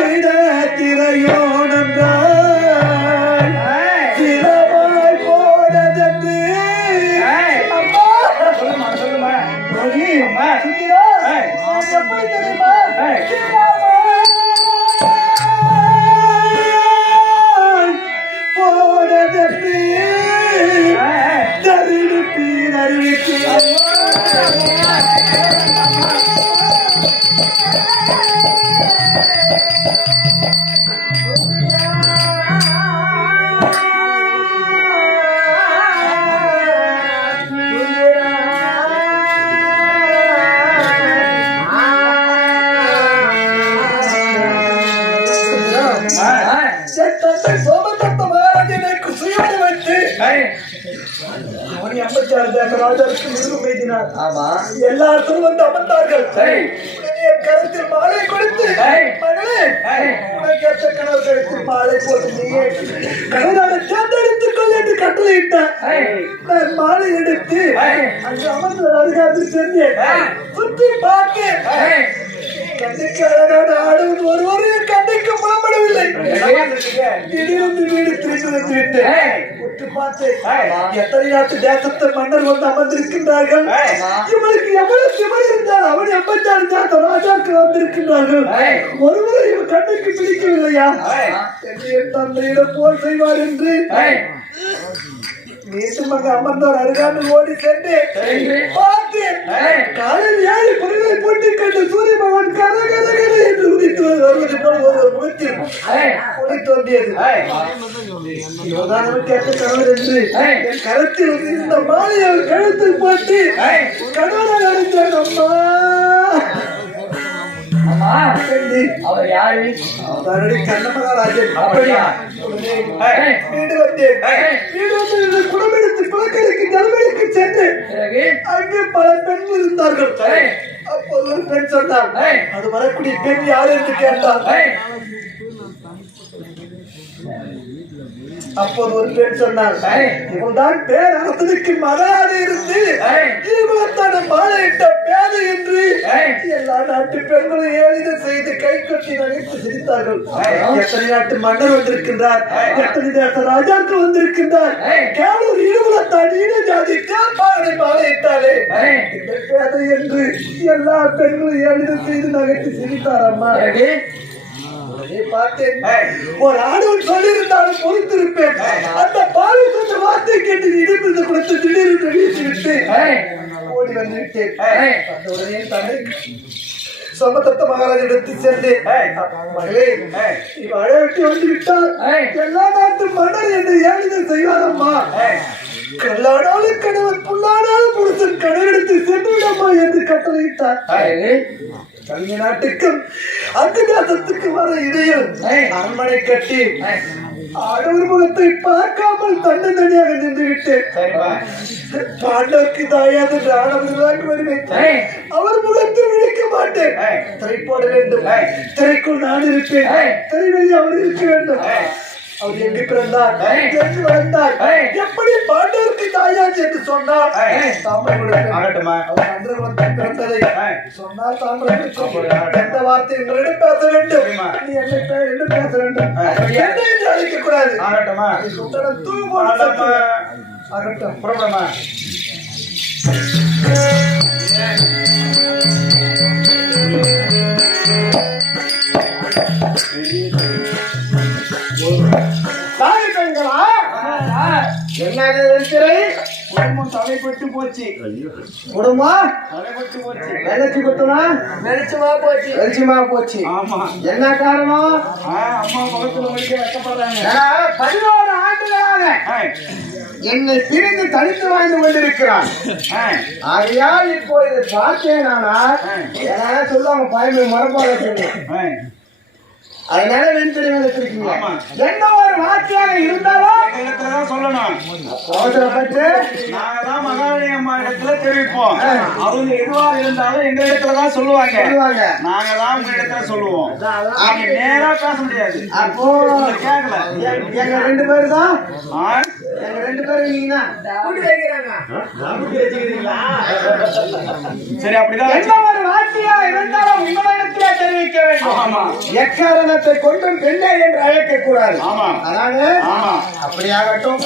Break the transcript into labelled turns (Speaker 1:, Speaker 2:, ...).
Speaker 1: சொல்லுமா ஏய்.
Speaker 2: ஆமா
Speaker 3: எல்லாரும் வந்து அமர்ந்தார்கள்
Speaker 1: ஏய்.
Speaker 3: உடனே என் கருத்தில் மாலை கொடுத்து. மகளே. உனக்கு ஏற்ற கணவர் கழுத்தில் மாலை போட்டு நீயே தேர்ந்தெடுத்துக் என்று மாலை எடுத்து
Speaker 1: ஏய்.
Speaker 3: அங்கு அமர்ந்து அருகாமல் சென்றேன்
Speaker 1: ஏய்.
Speaker 3: சுற்றி பார்த்தேன். கண்ணுக்கு அழகான ஆடவன் ஒருவரும் என் கண்ணுக்கு புலப்படவில்லை திடீரென்று வீடு திரும்பி வந்து விட்டேன். எத்தனை நாட்டு தேசத்து மன்னர் வந்து அமர்ந்திருக்கின்றார்கள்
Speaker 1: ஏய்.
Speaker 3: இவனுக்கு எவ்வளவு ராஜாக்கள் வந்திருக்கின்றார்கள். ஒருவரை இவன் கண்ணுக்கு பிடிக்கவில்லையா? தந்தையிடம் போர் செய்வார் என்று. மீண்டும் அங்கு அமர்ந்தவர் அருகாமல் ஓடி சென்று.
Speaker 1: ஏய்.
Speaker 3: காலையில் ஏழு பொருளை போட்டுக் கண்டு சூரிய பகவான் கர கர கர என்று உதித்து வருவது போல் ஒரு முகத்தில். ஒளி தோன்றியது கருத்தில் இந்த அவர் கழுத்தில் போட்டு. கணவனை அடைந்தேன் அம்மா.
Speaker 1: அம்மா. அவர் யாரு
Speaker 3: கண்ணமகாராஜன்
Speaker 1: அப்படியா?
Speaker 3: வீடு வந்தேன். வீடு வந்து குடமெடுத்து சென்று
Speaker 1: பிறகு
Speaker 3: அங்கே பல பெண்கள் இருந்தார்கள். அப்போது ஒரு பெண் சொன்னார். அது வரக்கூடிய பெண் யார் என்று கேட்டார். அப்போது ஒரு பெண் சொன்னார்
Speaker 1: ஏய்.
Speaker 3: இவள்தான் பேரரசனுக்கு மகளாக இருந்து
Speaker 1: ஏய்.
Speaker 3: இவளத்தான மாலையிட்ட பேதை என்று. எல்லா நாட்டு பெண்களும் ஏழித செய்து கை கொட்டி நகைத்து சிரித்தார்கள். எத்தனை நாட்டு மன்னர் வந்திருக்கின்றார். எத்தனை தேச ராஜாக்கள் வந்திருக்கின்றார். கேவலம் இருகுலத்தான் ஈன ஜாதி பாடை மாலையிட்டாலே. என்று எல்லா பெண்களும் ஏழித செய்து நகைத்து சிரித்தார் அம்மா. உடனே பார்த்தேன். ஒரு ஆடவன் சொல்லியிருந்தாலும் பொறுத்திருப்பேன் அந்த பாவி சொன்ன வார்த்தை கேட்டு இடிப்பிருந்து கொடுத்து திடீரென்று வீசி விட்டு
Speaker 1: ஏய்.
Speaker 3: ஓடி வந்து விட்டேன். அந்த உடனே தன்னை சமதத்த மகாராஜ் எடுத்து சென்றேன்
Speaker 1: ஏய்.
Speaker 3: மகளே அழ விட்டு வந்து விட்டால். எல்லா நாட்டு மன்னர் என்று ஏழிதழ் செய்வாரம்மா. கல்லானாலும் கணவன் புல்லானாலும் புருஷன் கடலெடுத்து சென்று விடம்மா என்று கட்டளையிட்டார் கல்வி நாட்டுக்கும் அங்கு தேசத்துக்கு வர இடையில். அரண்மனை கட்டி. ஆடவர் முகத்தை பார்க்காமல் தன்னை தனியாக நின்று விட்டேன் பாண்டவருக்கு தாயாது ஆடவர்களாக வருவேன். அவர் முகத்தில் விழிக்க மாட்டேன். திரை போட வேண்டும். திரைக்குள் நான் இருப்பேன். திரை வெளியே அவர் இருக்க வேண்டும். அவர் எங்கு பிறந்தார். எங்கு வளர்ந்தார். எப்படி பாண்டவருக்கு தாயாச்சு என்று சொன்னார்.
Speaker 1: ஆகட்டுமா
Speaker 3: அவர் அந்தரகுலத்தில் பிறந்ததை
Speaker 1: ஏய்.
Speaker 3: சொன்னால் தாமரை
Speaker 1: அப்படி ஆகட்டும்.
Speaker 3: எந்த வார்த்தை உங்களிடம் பேச வேண்டும். நீ என்னை பே- என்னிடம் பேச வேண்டும். என்னை என்று அழைக்க கூடாது
Speaker 1: ஆகட்டுமா ஆகட்டுமா
Speaker 3: என்னது திரை குடும்பம் தலைப்பட்டு போச்சு. குடும்பம்
Speaker 1: தலைப்பட்டு போச்சு.
Speaker 3: வெள்ளச்சி குத்துனா?
Speaker 2: வெளிச்சமா போச்சு.
Speaker 3: வெளிச்சமா போச்சு.
Speaker 1: ஆமா.
Speaker 3: என்ன காரணம்?
Speaker 1: ஆ, அம்மா முகத்துல முடிக்க வைக்கப்படுறாங்க
Speaker 3: பதினோரு ஆண்டுகளாக. என்னை பிரிந்து தனித்து வாழ்ந்து கொண்டிருக்கிறான். ஆகையால் இப்போ இதை பார்த்தேன் நானா சொல்லுவாங்க பயமே மரபாக சொல்லி
Speaker 1: ஏய்.
Speaker 4: அதனால வெண்தலை வச்சிருக்கீங்க. எந்த ஒரு வார்த்தையாக இருந்தாலும்
Speaker 1: எங்க இடத்துல தான் சொல்லணும்.
Speaker 4: அவசரப்பட்டு
Speaker 1: நாங்க தான் மகாராணி அம்மா இடத்துல தெரிவிப்போம். அவங்க எதுவா இருந்தாலும் எங்க இடத்துல தான் சொல்லுவாங்க.
Speaker 4: சொல்லுவாங்க.
Speaker 1: நாங்க தான் உங்க இடத்துல சொல்லுவோம். நீங்க நேரா பேச முடியாது.
Speaker 4: அப்போ
Speaker 1: கேட்கல
Speaker 4: எங்க- ரெண்டு பேரும் தான்?
Speaker 1: ஆ?
Speaker 4: எங்க ரெண்டு பேரும் நீங்க
Speaker 1: சரி அப்படிதான்
Speaker 4: இருந்தாலும் உங்களிடத்திலே தெரிவிக்க வேண்டும்.
Speaker 1: ஆமா.
Speaker 4: எக்காரணத்தை கொண்டும் பெண்ணே என்று அழைக்க கூடாது.
Speaker 1: ஆமா.
Speaker 4: அப்படியாகட்டும்.